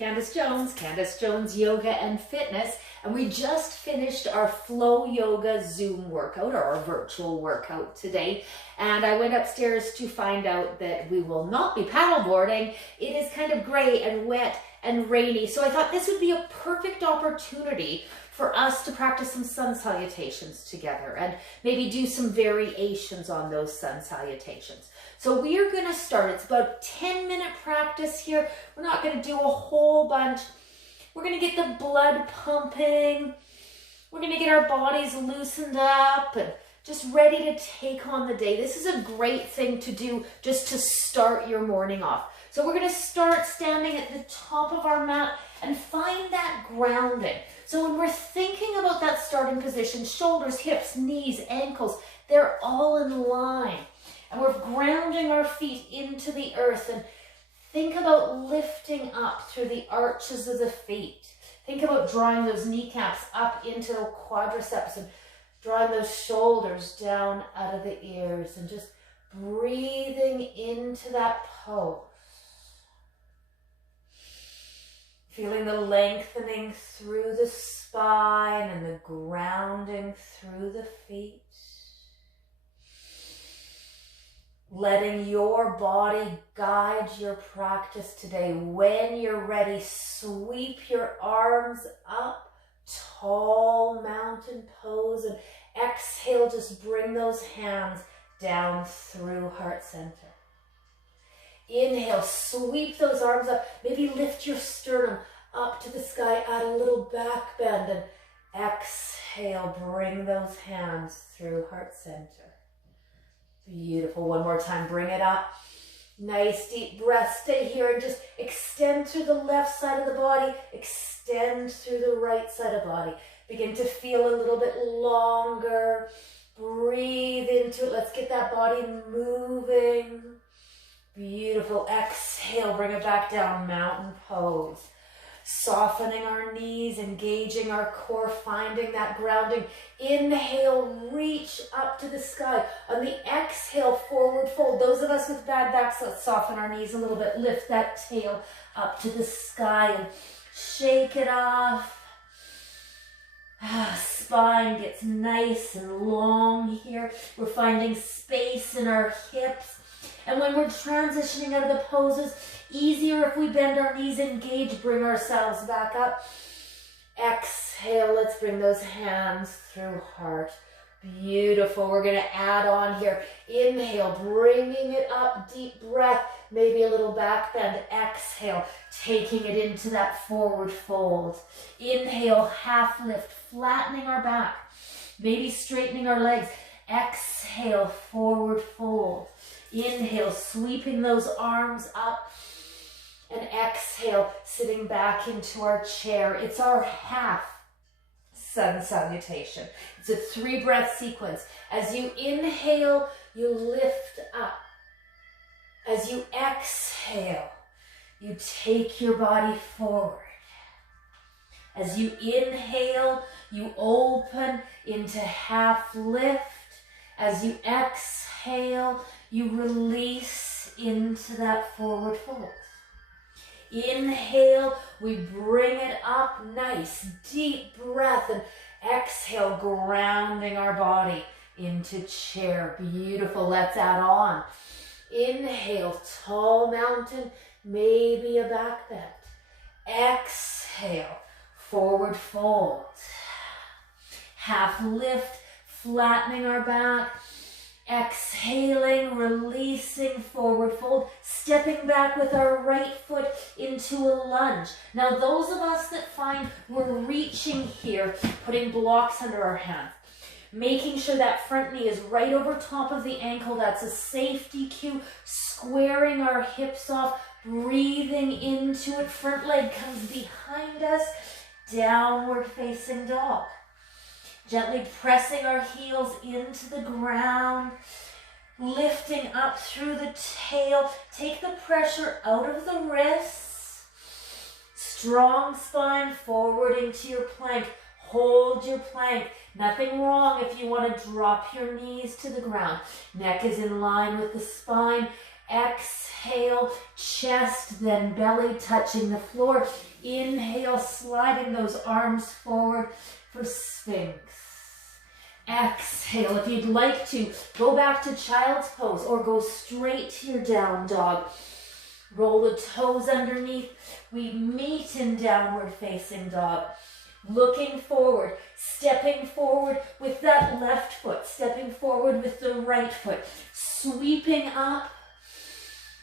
Candace Jones Yoga and Fitness, and we just finished our Flow Yoga Zoom workout, or our virtual workout today, and I went upstairs to find out that we will not be paddleboarding. It is kind of gray and wet and rainy, so I thought this would be a perfect opportunity for us to practice some sun salutations together and maybe do some variations on those sun salutations. So we are going to start. It's about a 10-minute practice here. We're not going to do a whole bunch. We're going to get the blood pumping. We're going to get our bodies loosened up and just ready to take on the day. This is a great thing to do just to start your morning off. So we're going to start standing at the top of our mat and find that grounding. So when we're thinking about that starting position, shoulders, hips, knees, ankles, they're all in line. And we're grounding our feet into the earth, and think about lifting up through the arches of the feet. Think about drawing those kneecaps up into the quadriceps and drawing those shoulders down out of the ears and just breathing into that pose. Feeling the lengthening through the spine and the grounding through the feet. Letting your body guide your practice today. When you're ready, sweep your arms up, tall mountain pose, and exhale, just bring those hands down through heart center. Inhale, sweep those arms up, maybe lift your sternum up to the sky, add a little back bend, and exhale, bring those hands through heart center. Beautiful. One more time. Bring it up. Nice deep breath. Stay here and just extend through the left side of the body. Extend through the right side of the body. Begin to feel a little bit longer. Breathe into it. Let's get that body moving. Beautiful. Exhale. Bring it back down. Mountain pose. Softening our knees, engaging our core, finding that grounding. Inhale, reach up to the sky. On the exhale, forward fold. Those of us with bad backs, let's soften our knees a little bit. Lift that tail up to the sky and shake it off. Spine gets nice and long here. We're finding space in our hips. And when we're transitioning out of the poses, easier if we bend our knees, engage, bring ourselves back up. Exhale, let's bring those hands through heart. Beautiful. We're going to add on here. Inhale, bringing it up, deep breath, maybe a little back bend. Exhale, taking it into that forward fold. Inhale, half lift, flattening our back, maybe straightening our legs. Exhale, forward fold. Inhale, sweeping those arms up. And exhale, sitting back into our chair. It's our half sun salutation. It's a 3-breath sequence. As you inhale, you lift up. As you exhale, you take your body forward. As you inhale, you open into half lift. As you exhale, you release into that forward fold. Inhale, we bring it up, nice deep breath, and exhale, grounding our body into chair. Beautiful. Let's add on. Inhale, tall mountain, maybe a back bend. Exhale, forward fold. Half lift, flattening our back. Exhaling, releasing, forward fold, stepping back with our right foot into a lunge. Now those of us that find we're reaching here, putting blocks under our hands, making sure that front knee is right over top of the ankle, that's a safety cue, squaring our hips off, breathing into it, front leg comes behind us, downward facing dog. Gently pressing our heels into the ground, lifting up through the tail. Take the pressure out of the wrists. Strong spine forward into your plank. Hold your plank. Nothing wrong if you want to drop your knees to the ground. Neck is in line with the spine. Exhale, chest, then belly touching the floor. Inhale, sliding those arms forward for Sphinx. Exhale, if you'd like to, go back to child's pose or go straight to your down dog. Roll the toes underneath. We meet in downward facing dog. Looking forward, stepping forward with that left foot, stepping forward with the right foot, sweeping up,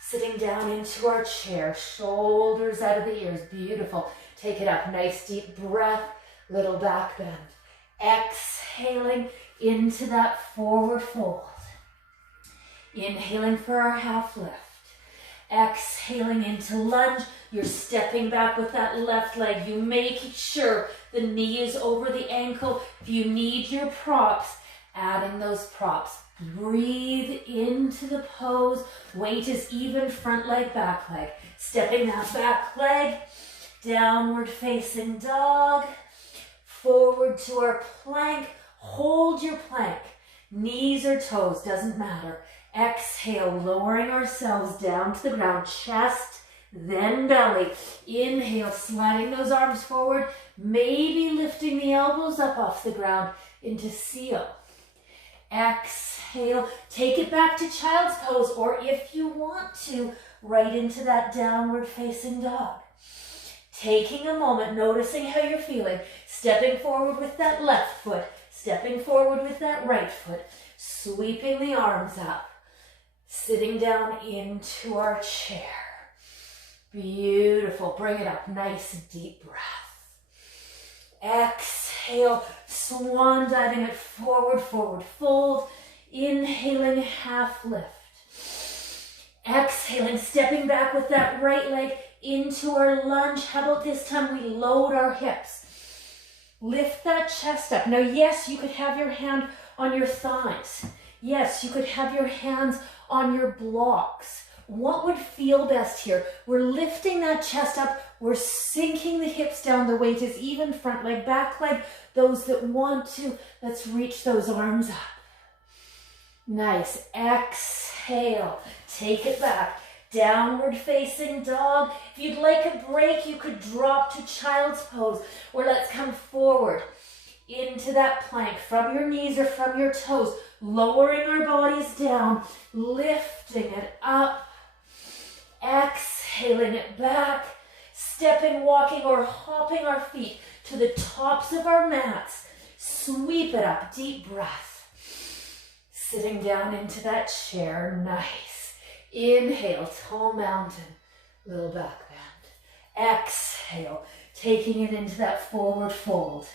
sitting down into our chair, shoulders out of the ears. Beautiful. Take it up. Nice deep breath, little back bend. Exhaling into that forward fold. Inhaling for our half lift. Exhaling into lunge. You're stepping back with that left leg. You make sure the knee is over the ankle. If you need your props, adding those props. Breathe into the pose. Weight is even, front leg, back leg. Stepping that back leg. Downward facing dog. Forward to our plank. Hold your plank. Knees or toes, doesn't matter. Exhale, lowering ourselves down to the ground. Chest, then belly. Inhale, sliding those arms forward. Maybe lifting the elbows up off the ground into seal. Exhale, take it back to child's pose, or if you want to, right into that downward facing dog. Taking a moment, noticing how you're feeling. Stepping forward with that left foot. Stepping forward with that right foot. Sweeping the arms up. Sitting down into our chair. Beautiful. Bring it up. Nice deep breath. Exhale. Swan diving it forward, forward fold. Inhaling, half lift. Exhaling, stepping back with that right leg into our lunge. How about this time we load our hips? Lift that chest up. Now, yes, you could have your hand on your thighs. Yes, you could have your hands on your blocks. What would feel best here? We're lifting that chest up. We're sinking the hips down. The weight is even, front leg, back leg. Those that want to, let's reach those arms up. Nice. Exhale. Take it back. Downward facing dog. If you'd like a break, you could drop to child's pose, or let's come forward into that plank from your knees or from your toes, lowering our bodies down, lifting it up, exhaling it back, stepping, walking, or hopping our feet to the tops of our mats. Sweep it up, deep breath. Sitting down into that chair, nice. Inhale, tall mountain, little back bend. Exhale, taking it into that forward fold.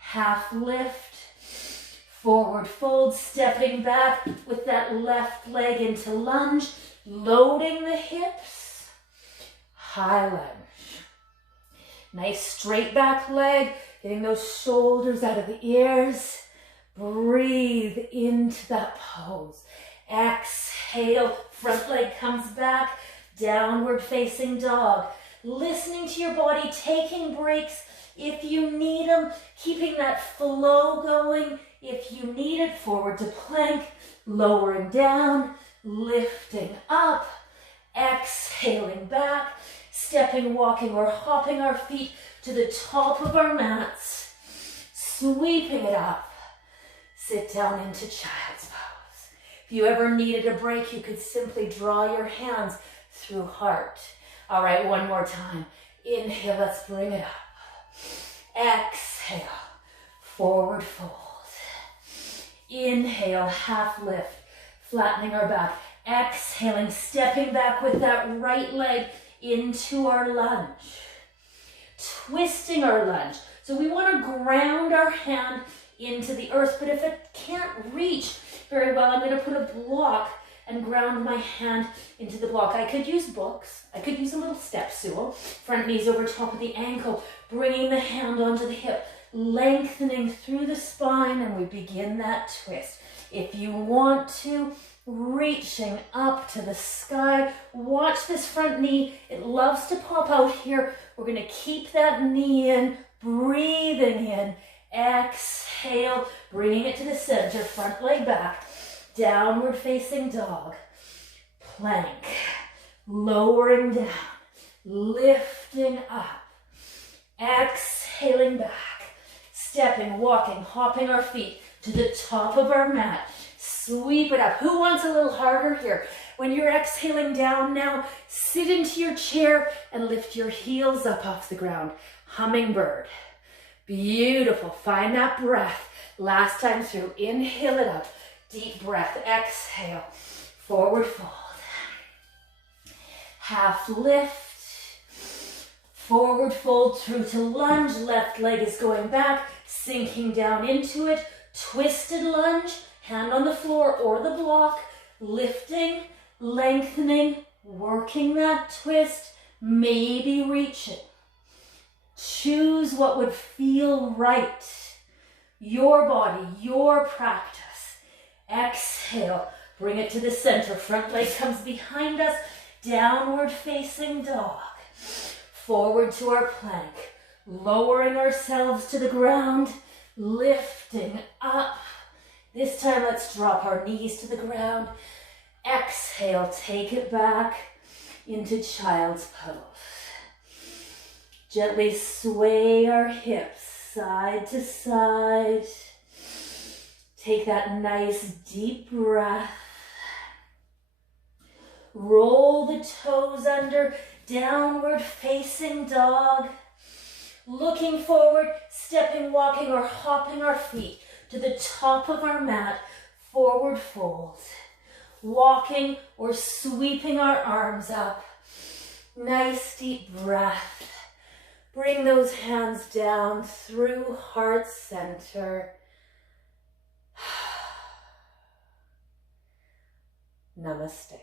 Half lift, forward fold, stepping back with that left leg into lunge, loading the hips, high lunge. Nice straight back leg, getting those shoulders out of the ears. Breathe into that pose. Exhale, front leg comes back, downward facing dog. Listening to your body, taking breaks if you need them, keeping that flow going. If you need it, forward to plank, lowering down, lifting up, exhaling back, stepping, walking, or hopping our feet to the top of our mats, sweeping it up. Sit down into child's pose. If you ever needed a break, you could simply draw your hands through heart. All right, one more time. Inhale, let's bring it up. Exhale, forward fold. Inhale, half lift, flattening our back. Exhaling, stepping back with that right leg into our lunge. Twisting our lunge. So we want to ground our hand into the earth, but if it can't reach very well, I'm going to put a block and ground my hand into the block. I could use books. I could use a little step stool. Front knees over top of the ankle, bringing the hand onto the hip, lengthening through the spine, and we begin that twist. If you want to, reaching up to the sky. Watch this front knee. It loves to pop out here. We're going to keep that knee in, breathing in. Exhale, bringing it to the center, front leg back, downward facing dog. plank, lowering down, lifting up, exhaling back, stepping, walking, hopping our feet to the top of our mat. Sweep it up. Who wants a little harder here? When you're exhaling down now, sit into your chair and lift your heels up off the ground. Hummingbird. Beautiful. Find that breath. Last time through. Inhale it up. Deep breath. Exhale. Forward fold. Half lift. Forward fold through to lunge. Left leg is going back. Sinking down into it. Twisted lunge. Hand on the floor or the block. Lifting. Lengthening. Working that twist. Maybe reaching. Choose what would feel right. Your body, your practice. Exhale. Bring it to the center. Front leg comes behind us. Downward facing dog. Forward to our plank. Lowering ourselves to the ground. Lifting up. This time let's drop our knees to the ground. Exhale. Take it back into child's pose. Gently sway our hips side to side. Take that nice deep breath. Roll the toes under, downward facing dog. Looking forward, stepping, walking, or hopping our feet to the top of our mat, forward fold. Walking or sweeping our arms up. Nice deep breath. Bring those hands down through heart center. Namaste.